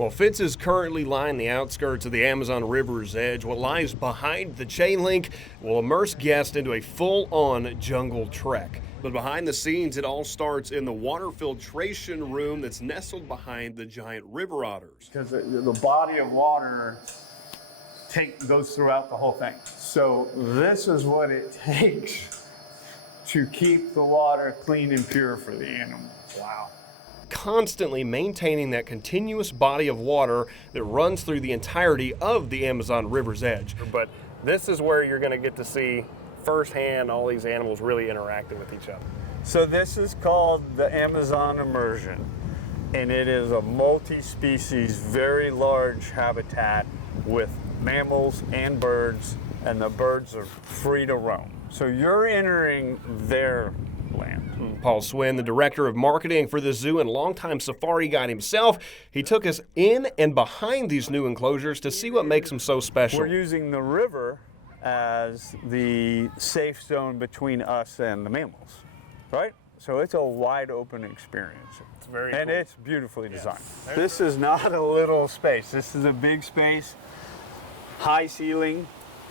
Well, fences currently line the outskirts of the Amazon River's edge. What lies behind the chain link will immerse guests into a full-on jungle trek. But behind the scenes, it all starts in the water filtration room that's nestled behind the giant river otters. Because the body of water goes throughout the whole thing. So this is what it takes to keep the water clean and pure for the animals. Wow. Constantly maintaining that continuous body of water that runs through the entirety of the Amazon River's edge. But this is where you're going to get to see firsthand all these animals really interacting with each other. So this is called the Amazon immersion, and it is a multi-species, very large habitat with mammals and birds, and the birds are free to roam. So you're entering their land. Paul Swin, the director of marketing for the zoo and longtime safari guide himself, he took us in and behind these new enclosures to see what makes them so special. We're using the river as the safe zone between us and the mammals, right? So it's a wide open experience. It's very and cool. It's beautifully designed. Yes. This is not a little space. This is a big space, high ceiling,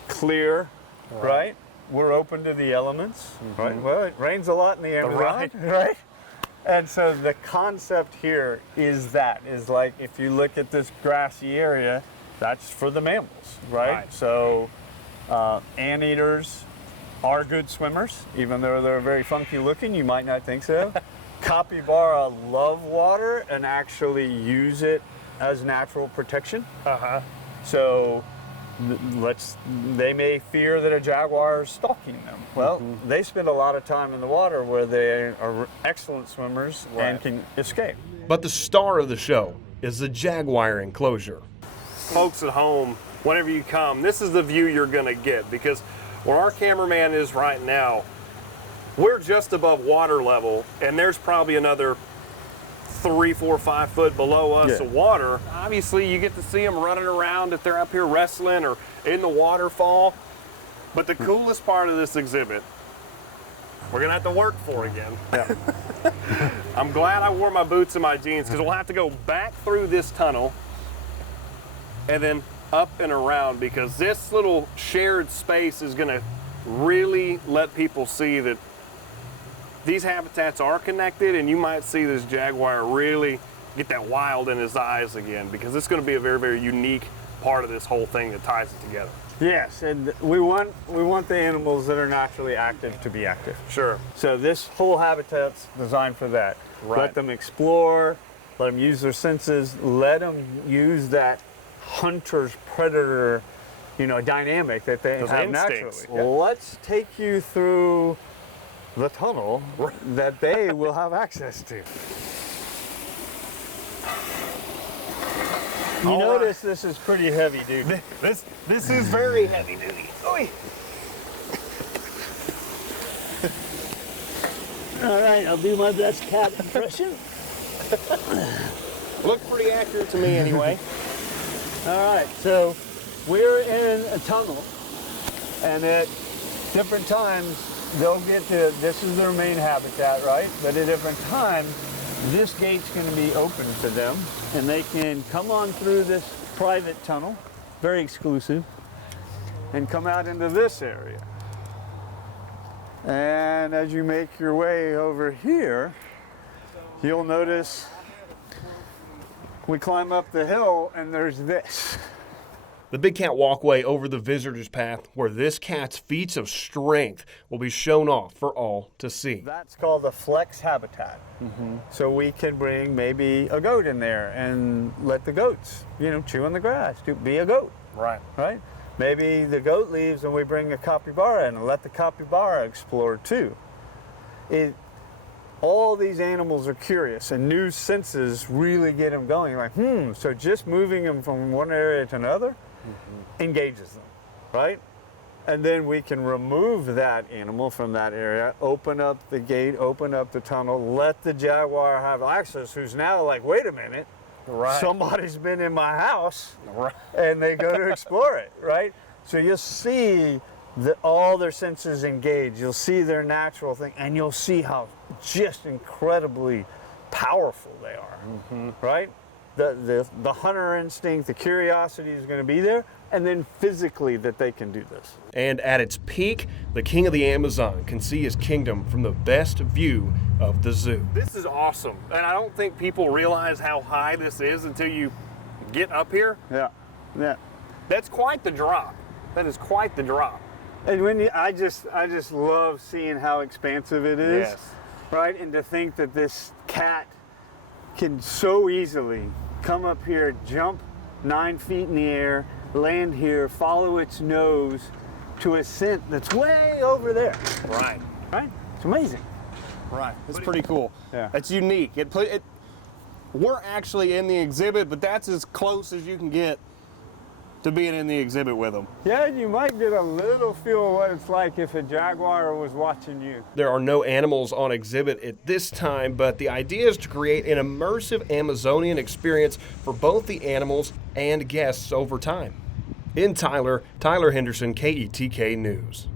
clear, right? We're open to the elements, right? Well, it rains a lot in the Amazon, right? And so the concept here is like if you look at this grassy area, that's for the mammals, right? So anteaters are good swimmers, even though they're very funky looking. You might not think so. Capybara love water and actually use it as natural protection. So they may fear that a jaguar is stalking them. Well, they spend a lot of time in the water where they are excellent swimmers and can escape. But the star of the show is the Jaguar enclosure. Folks at home, whenever you come, this is the view you're gonna get, because where our cameraman is right now, we're just above water level, and there's probably another 3, 4, 5 foot below us of water. Obviously, you get to see them running around if they're up here wrestling or in the waterfall. But the coolest part of this exhibit, we're gonna have to work for again. I'm glad I wore my boots and my jeans, because we'll have to go back through this tunnel and then up and around, because this little shared space is gonna really let people see that these habitats are connected, and you might see this jaguar really get that wild in his eyes again, because it's going to be a very, very unique part of this whole thing that ties it together. Yes, and we want the animals that are naturally active to be active. Sure. So this whole habitat's designed for that. Right. Let them explore, let them use their senses, let them use that hunter's predator, dynamic that they have naturally. Let's take you through the tunnel that they will have access to. You notice this is pretty heavy duty. This is very heavy duty. All right, I'll do my best cat impression. Looked pretty accurate to me anyway. All right, so we're in a tunnel, and at different times they'll get to, this is their main habitat, right? But at different times, this gate's going to be open to them, and they can come on through this private tunnel, very exclusive, and come out into this area. And as you make your way over here, you'll notice we climb up the hill, and there's this. The big cat walkway over the visitor's path, where this cat's feats of strength will be shown off for all to see. That's called the flex habitat. So we can bring maybe a goat in there and let the goats, chew on the grass, be a goat. Right? Maybe the goat leaves and we bring a capybara in and let the capybara explore too. All these animals are curious, and new senses really get them going. Like, so just moving them from one area to another engages them, right? And then we can remove that animal from that area, open up the gate, open up the tunnel, let the jaguar have access, who's now like, wait a minute, somebody's been in my house, and they go to explore it, right? So you'll see all their senses engage. You'll see their natural thing, and you'll see how just incredibly powerful they are, right? the hunter instinct, the curiosity is going to be there, and then physically that they can do this. And at its peak, the king of the Amazon can see his kingdom from the best view of the zoo. This is awesome, and I don't think people realize how high this is until you get up here. Yeah, yeah. That's quite the drop. That is quite the drop. And I just love seeing how expansive it is. Yes. Right, and to think that this cat can so easily come up here, jump 9 feet in the air, land here, follow its nose to a scent that's way over there. Right. Right? It's amazing. Right. It's pretty cool. Yeah. It's unique. We're actually in the exhibit, but that's as close as you can get to being in the exhibit with them. Yeah, you might get a little feel of what it's like if a jaguar was watching you. There are no animals on exhibit at this time, but the idea is to create an immersive Amazonian experience for both the animals and guests over time. In Tyler Henderson, KETK News.